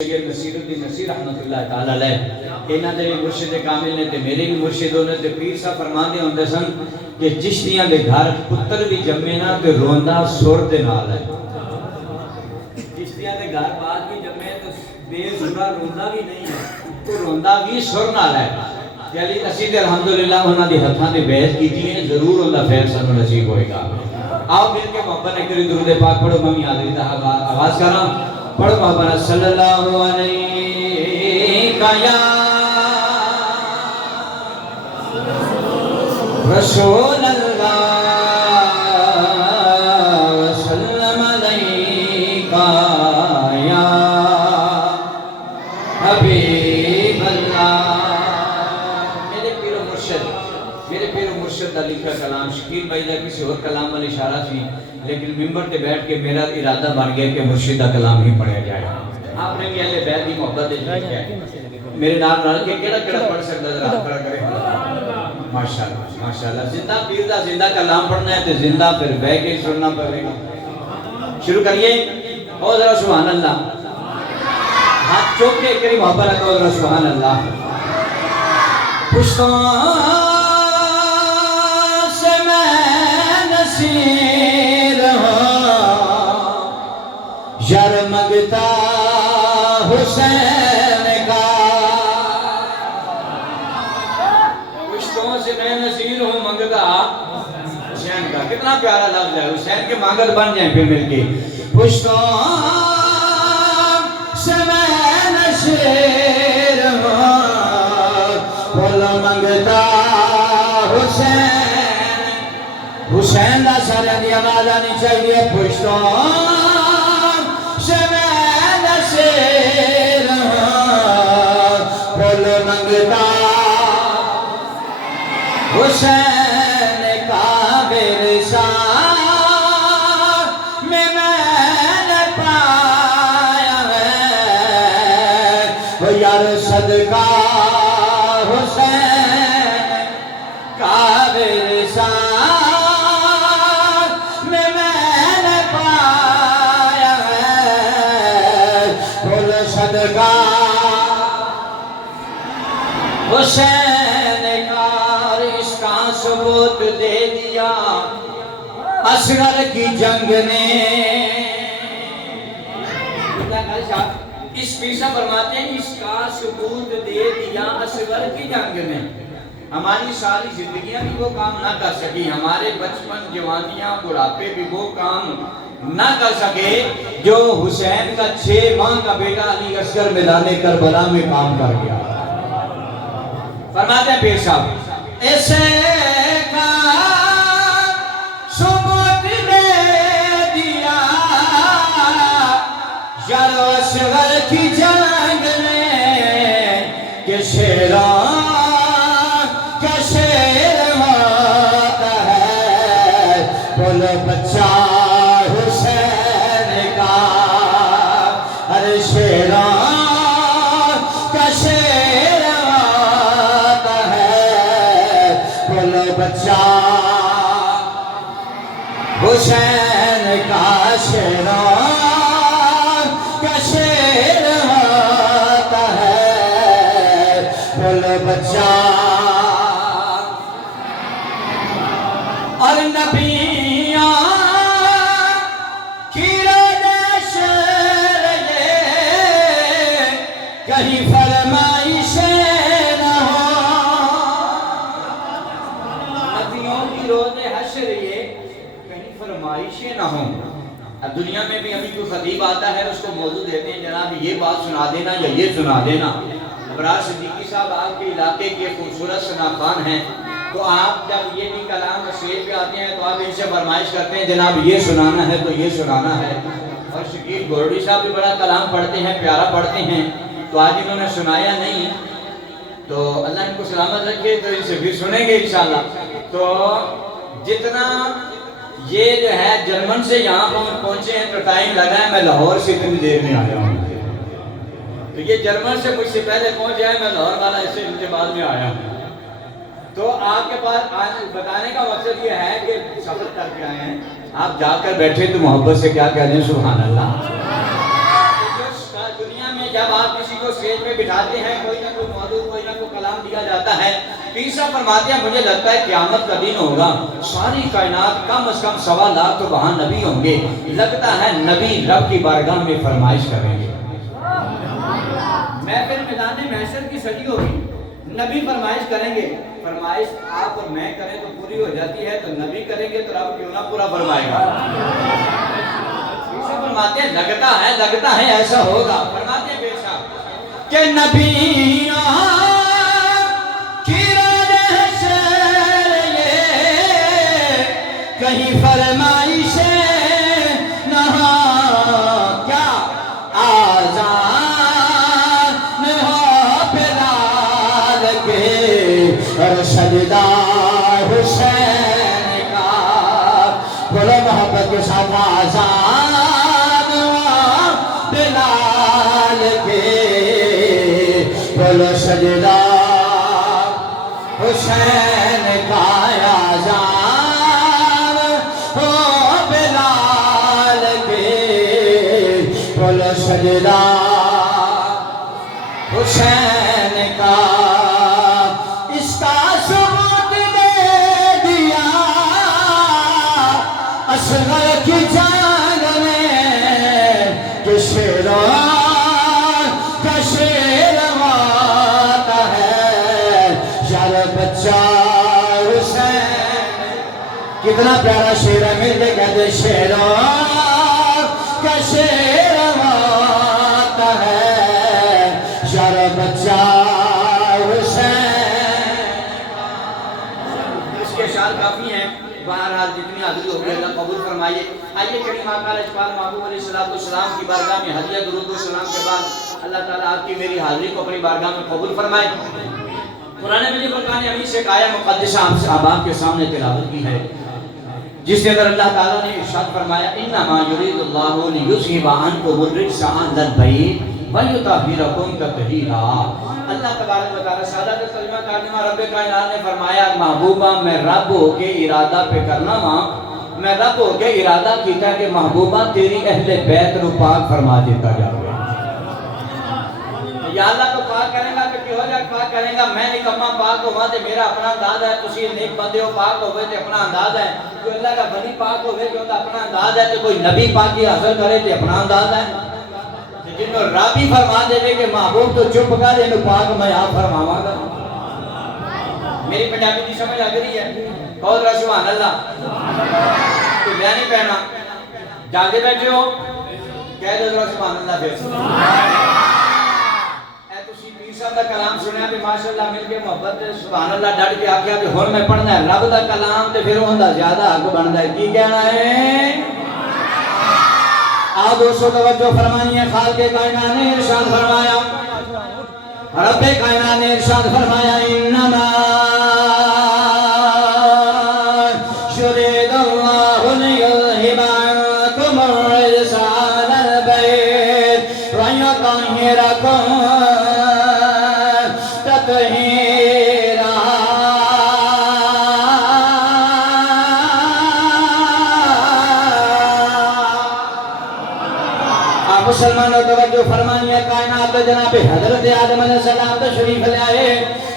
نصیر الدین نصیر رحمت اللہ تعالی علیہ انہاں دے مرشد کامل نے تے میرے بھی مرشد ہونے تے پیر صاحب فرماندے ہوندے سن کہ چشتیاں دے گھر پتر بھی جمے نا تے روندا سر دے نال ہے. چشتیاں دے گھر بعد بھی جمے تے بے سرا روندا بھی نہیں ہے تو روندا بھی سر نال ہے. تے علی اسید الحمدللہ انہاں دی ہتھاں تے بیعت کیتی ہے ضرور اندا فیض سانوں نصیب ہوئے گا. آؤ مل کے محبت کریں درود پاک پڑھو. میں حاضری دا آواز کر رہا ہوں پڑھو محبت صلی اللہ علیہ یا رسول اللہ وسلم علیہ یا حبیب اللہ. میرے پیر و مرشد کا لکھا کلام شکیل بھائی کا کسی اور کلام والی اشارہ تھی لیکن ممبر پہ بیٹھ کے میرا ارادہ بن گیا کہ مرشد کا کلام ہی پڑھا جائے. آپ نے بھی اہل بیت کی محبت ہے میرے نام رل کے کیڑا کیڑا پڑھ سکتا ہے ذرا کھڑا کرے. ماشاءاللہ ماشاءاللہ زندہ پیر دا زندہ کلام پڑھنا ہے تو زندہ پھر بیٹھ کے سننا پڑے گا. شروع کریے اور ذرا سبحان اللہ ہاتھ چوک کے کری محبت رکھو ذرا سبحان اللہ. پشتوں سے میں نصیر ہوں یرمگتا حسین کا. پشتوں سے میں نصیر ہوں منگتا حسین کا. کتنا پیارا لفظ ہے. حسین کے مانگت بن جائیں پھر مل کے. پشتوں سے میں نصیر ہوں بول منگتا حسین. حسین دا سارے دی آواز آنی چاہیے. پشتوں سے میں نصیر ہوں بول منگتا حسین کا ورثہ میں نے پایا ہے وہ یار صدقہ حسین کا ورثہ میں نے پایا ہے بول صدقہ حسین کا. اس کا ثبوت دے دیا اصغر کی جنگ نے. اس پیسہ فرماتے ہیں اس کا ثبوت دے دیا اصغر کی جنگ نے. ہماری ساری زندگیاں بھی وہ کام نہ کر سکی, ہمارے بچپن جوانیاں بڑھاپے بھی وہ کام نہ کر سکے جو حسین کا 6 ماہ کا بیٹا علی اصغر میدان کربلا میں کام کر گیا. فرماتے ہیں پیر صاحب ایسے کا ثبوت دے دیا یار اصغر کی جنگ نے کہ شیران کا شیر ہوتا ہے بول بچہ حسین کا. ارے شیران کا شیر ہوتا ہے بول بچہ حسین کا. شیران کا شیر ہوتا ہے بول بچہ. اور نبیوں کی رہش یہ کہیں فرمائش نہ ہو. نبیوں کی روز حشر یہ کہیں فرمائشیں نہ ہوں. اب دنیا میں بھی ابھی کوئی خطیب آتا ہے اس کو موضوع دیتے ہیں جناب یہ بات سنا دینا یا یہ سنا دینا. ابرار صدیقی صاحب آپ کے علاقے کے خوبصورت ثناخوان ہیں تو آپ جب یہ بھی کلام اسٹیج پہ آتے ہیں تو آپ ان سے فرمائش کرتے ہیں جناب یہ سنانا ہے تو یہ سنانا ہے. اور شکیل گورڈی صاحب بھی بڑا کلام پڑھتے ہیں پیارا پڑھتے ہیں تو آج انہوں نے سنایا نہیں تو اللہ ان کو سلامت رکھے تو ان سے بھی سنیں گے انشاءاللہ. تو جتنا یہ جو ہے جرمن سے یہاں پہنچے ہیں تو ٹائم لگا ہے. میں لاہور سے اتنی دیر میں آیا ہوں تو یہ جرمن سے مجھ سے پہلے پہنچ جائے. میں لاہور والا اس سے ان کے بعد میں آیا ہوں. تو آپ کے پاس بتانے کا مقصد یہ ہے کہ سفر کر کے آئے ہیں, آپ جا کر بیٹھے تو محبت سے کیا کہہ دیں سبحان اللہ. دنیا میں جب آپ کسی کو اسٹیج پہ بٹھاتے ہیں کوئی نہ کوئی موضوع کوئی نہ کوئی کلام دیا جاتا ہے، پیر صاحب فرماتے ہیں مجھے لگتا ہے قیامت کا دن ہوگا، ساری کائنات کم از کم 1.25 لاکھ تو وہاں نبی ہوں گے، لگتا ہے نبی رب کی بارگاہ میں فرمائش کریں گے۔ میں پھر میدان محشر کی سجی ہوگی، نبی فرمائش کریں گے، فرمائش آپ اور میں کریں تو پوری ہو جاتی ہے، تو نبی کریں گے تو رب کیوں نہ پورا فرمائے گا۔ فرماتے ہیں لگتا ہے ایسا ہوگا، فرماتے ہیں بے شک کہ نبی کی رہش یہ کہیں فرمائش نہ کیا آزان ہو بلال کے اور سجدہ حسین کا، بولو محبت کے ساتھ آزان بولو سجدہ حسین کا آزان ہو بلال کے، بولو سجدہ حسین کا، اس کا ثبوت دے دیا اصغر کی جان میں کہ شیروں کتنا پیارا شیر ہے، مل کے کہتے شیروں کا شیر آتا ہے یار بچہ حسین۔ اس کے اشعار کافی ہیں، بہرحال جتنی حاضری ہوگی اللہ قبول فرمائیے۔ آئیے کریم آقا اجپال محبوب علیہ السلام کی بارگاہ میں ہدیہ درود و سلام کے بعد اللہ تعالیٰ آپ کی میری حاضری کو اپنی بارگاہ میں قبول فرمائے۔ قرآن مجید فرقان حمید سے ایک آیہ مقدسہ آپ کے سامنے تلاوت کی ہے، جس کے اندر اللہ تعالیٰ نے ارشاد فرمایا انما یرید اللہ لیذھب عنکم الرجس اہل البیت ویطہرکم تطہیرا۔ اللہ تبارک و تعالیٰ سعادت کلمہ کارنما رب کائنات نے فرمایا محبوبہ میں رب ہو کے ارادہ پہ کرنا ماں، میں رب ہو کے ارادہ کیتا کہ محبوبہ تیری اہل بیت رو پاک فرما دیتا جاؤے۔ یا اللہ تو پاک کریں گا کہ کیوں جا پاک کریں گا، میں نکمہ پاک ہوا تے میرا اپنا انداز ہے، تسی نیک بندے ہو پاک ہوئے تے اپنا انداز ہے، کوئی اللہ کا بنی پاک ہوئے جو اپنا انداز ہے، تے کوئی نبی پاکی حاصل کرے تے اپنا انداز ہے، جنہوں رب ہی فرما دے کہ محبوب تو چپ کر انہوں پاک میں آپ فرماواں گا۔ میری پنجابی کی سمجھ لگ رہی ہے، قول رہا سبحان اللہ، کوئی بیان نہیں پہنا، جاگے بیٹھے ہو کہہ دو سبحان اللہ پھر صاحب دا کلام سنیا تے ماشاءاللہ مل کے محبت سبحان اللہ ڈٹ کے آکھیا تے ہن میں پڑھنا ہے رب دا کلام تے پھر اوندا زیادہ حق بندا ہے، کی کہنا ہے؟ آؤ دوستو توجہ فرمانی ہے، خالق کائنات نے ارشاد فرمایا، رب کائنات نے ارشاد فرمایا انما یرید اللہ لیذھب عنکم الرجس اہل البیت ویطہرکم مسلمانوں توجہ فرمانی ہے، کائنات جناب حضرت آدم علیہ السلام تشریف لے آئے،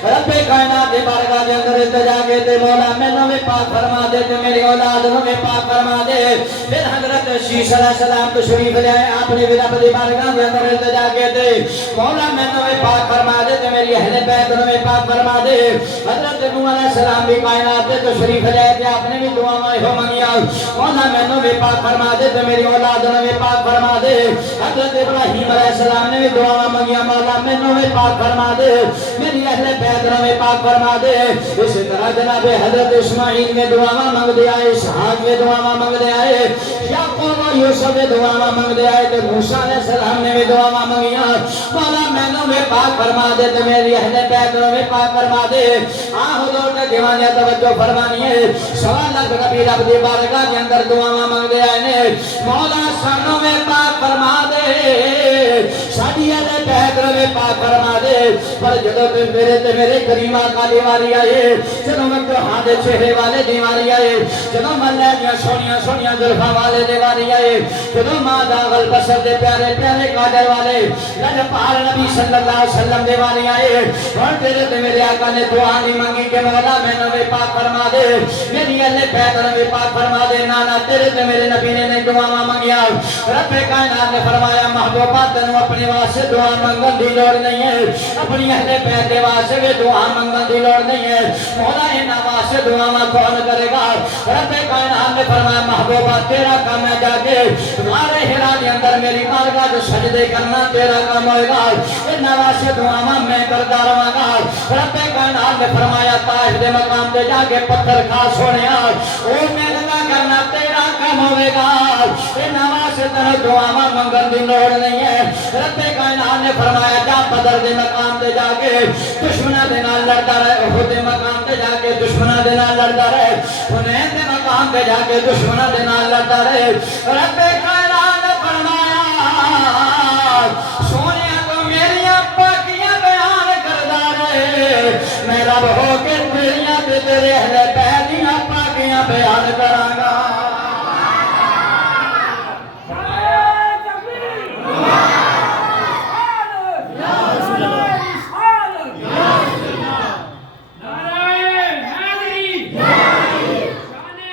رب کائنات بارگاہ دے اندر التجا کے تے مولا مینوں بھی پاک فرما دے تے میری اولاد نوں بھی پاک فرما دے۔ پھر حضرت شیش علیہ السلام تشریف لے آئے، آپ نے بھی رب دی بارگاہ دے اندر التجا کے تے مولا مینوں بھی پاک فرما دے تے میری اہل بیت نوں بھی پاک فرما دے۔ حضرت نوح علیہ السلام بھی کائنات دے تشریف لے آئے تے آپ نے بھی دعاواں ہو منگیا، مولا مینوں بھی پاک فرما دے تے میری اولاد نوں بھی پاک فرما دے۔ حضرت ابراہیم علیہ السلام نے بھی دعاواں منگیا، مولا مینوں بھی پاک فرما دے، میری اہل بیت نوں بھی پاک فرما دے۔ اس طرح جناب حضرت اسماعیل نے دعاواں منگ دیا، اسحاق نے دعاواں منگ دیا، یعقوب و یوسف نے دعاواں منگ دیا، تے موسیٰ علیہ السلام نے بھی دعاواں منگیا، مولا مینوں بھی پاک فرما دے تے میری اہل بیت نوں بھی پاک فرما دے۔ حضور نے دیوانیہ توجہ فرمانی ہے، 1.25 لاکھ نبی رب دی بارگاہ کے اندر دعاواں منگ دیا نے، مولا سانوں میں پاک فرما دے، ساڈی اہل بیت نوں بھی پاک فرما دے۔ پر جدوں میرے کریم آقا دی واری آئے، جدوں میں ہاں دے چہرے والے دی واری آئے، جدوں ملے دیاں سونیاں سونیاں زلفاں والے والے دیواری آئے جدو ماں داغل بسر دے پیارے پیارے قادر والے لجپال نبی صلی اللہ علیہ وسلم دیواری آئے اور تیرے تے میرے آقا نے دعا نہیں مانگی کہ مولا میں نوے پاک فرما دے میری اللہ پیدا نوے پاک فرما دے نانا تیرے تے میرے نبی نے دعا مانگیا رب کائنات نے فرمایا محبوبہ تنو اپنے واسطے دعا مانگن دی لوڑ نہیں ہے اپنی اہل بیت دے واسطے بھی دعا مانگن دی لوڑ نہیں ہے مولا انہاں واسطے دعا کون کرے گا رب کائنات نے فرمایا محبوبہ تیرا کام ہے جا کے تمہارے ہرا دے اندر میری بارگاہ جو سجدے کرنا تیرا کام ہوئے گا انہاں واسطے دعا میں کردا رہاں گا رب کائنات نے فرمایا تاج دے مقام تے جا کے پتھر کھا سونیا او محنت کرنا تیرا کام ہوئے گا انہاں واسطے تنو دعا مانگن دی لوڑ نہیں ہے رب کائنات نے فرمایا جا بدر دے مقام تے جا کے دشمناں دے نال لڑدا رہے احد دے مقام تے جا کے دشمناں دے نال لڑدا رہے حنین دے مقام تے جا کے دشمناں دے نال لڑدا رہے رب کائنات نے فرمایا سونیا تو میریاں پاکیاں بیان کردا رہے میں رب ہو کے تیریاں تے تیرے اہل بیت دیاں پاکیاں بیان کر